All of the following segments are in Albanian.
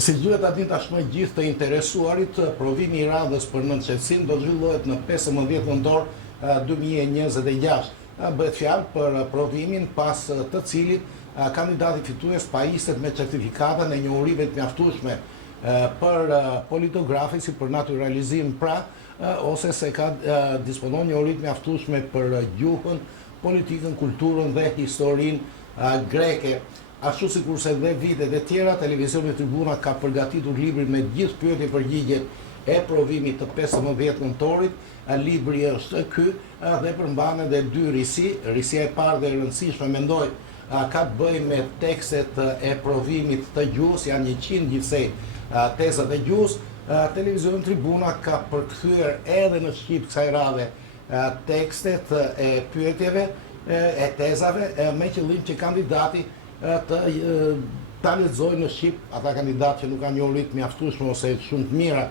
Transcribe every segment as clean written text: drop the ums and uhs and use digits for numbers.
Si duhet atin tashmë gjithë të interesuarit, provimi I radhës për nënçetësinë do zhvillohet në 15 nëntor 2026. Bëhet fjalë për provimin pas të cilit kandidati fitues pajistet me certifikatën e njohurive të mjaftueshme për politografi si për naturalizim ose se ka disponon njohuri të mjaftueshme për gjuhën, politikën, kulturën dhe historinë greke. Ashtu sikurse dhe vitet e tjera, televizioni Tribuna ka përgatitur librin me gjithë pyetje përgjigjet e provimit të 15 nëntorit. Libri është ky dhe përmban edhe 2 risi. Risia e parë dhe e rëndësishme mendoj ka të bëjë me tekstet e provimit të gjuhës, janë 100 gjithsej tezat e gjuhës. Televizioni Tribuna ka përkthyer edhe në shqip kësaj radhe tekstet e pyetjeve e tezave me qëllim që kandidati ta lexojnë në shqip, ata kandidatë që nuk kanë njohuri të mjaftueshme ose shumë të mira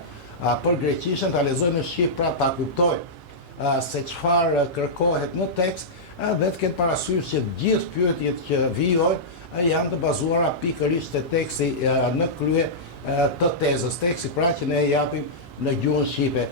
për greqishten, ta lexojnë në shqip, pra ta kuptojnë se çfarë kërkohet në tekst dhe të ketë parasysh që gjithë pyetjet që vijojnë janë të bazuara pikërisht te teksti në krye të tezës, teksti pra që ne e japim në gjuhën shqipe.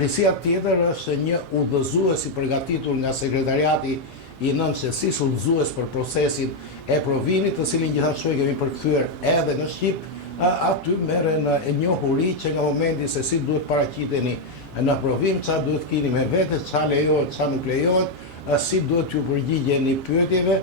Risia tjetër është një udhëzues I përgatitur nga sekretariati I nënçetësisë, udhëzues për procesin e provimit, të cilin gjithashtu e kemi përkthyer edhe në shqip. Aty merren njohuri që nga momenti se si duhet paraqiteni në provim, çfarë duhet keni me vete, çfarë lejohet, çfarë nuk lejohet, si duhet t'ju përgjigjeni pyetjeve,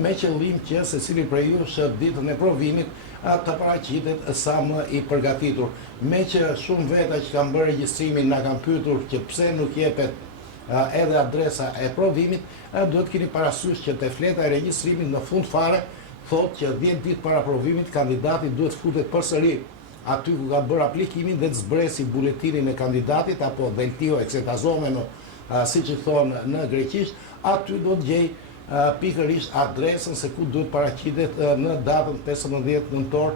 me qëllim që secili prej jush ditën e provimit të paraqitet sa më I përgatitur. Me që shumë veta që kanë bërë regjistrimin na kanë pyetur që pse nuk jepet edhe adresa e provimit, duhet keni parasysh që te fleta e regjistrimit në fund fare thotë që 10 ditë para provimit kandidati duhet futet përsëri aty ku ka bërë aplikimin dhe të zbresi buletinin e kandidatit apo deltio eksetazomeno, siç I thonë në greqisht, aty do të gjej pikërisht adresën se ku duhet paraqitet në datën 15 nëntor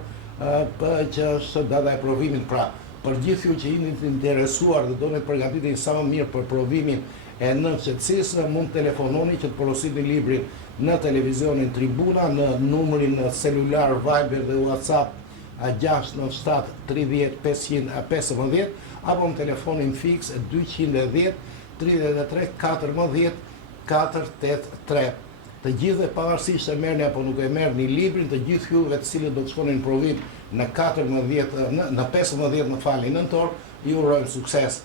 që është data e provimit. Pra, për gjithë ju që jeni të interesuar dhe doni të përgatiteni sa më mirë për provimin e nënçetësisë, mund telefononi që të porositni librin në televizionin Tribuna, në numrin celular Viber dhe WhatsApp 697 30 515 apo në telefonin fix 210 33 14 483. Të gjithë pavarësisht se merrni apo nuk e merrni librin, të gjithë juve të cilët do të shkoni në provim në 15 nëntor, ju urojmë sukses.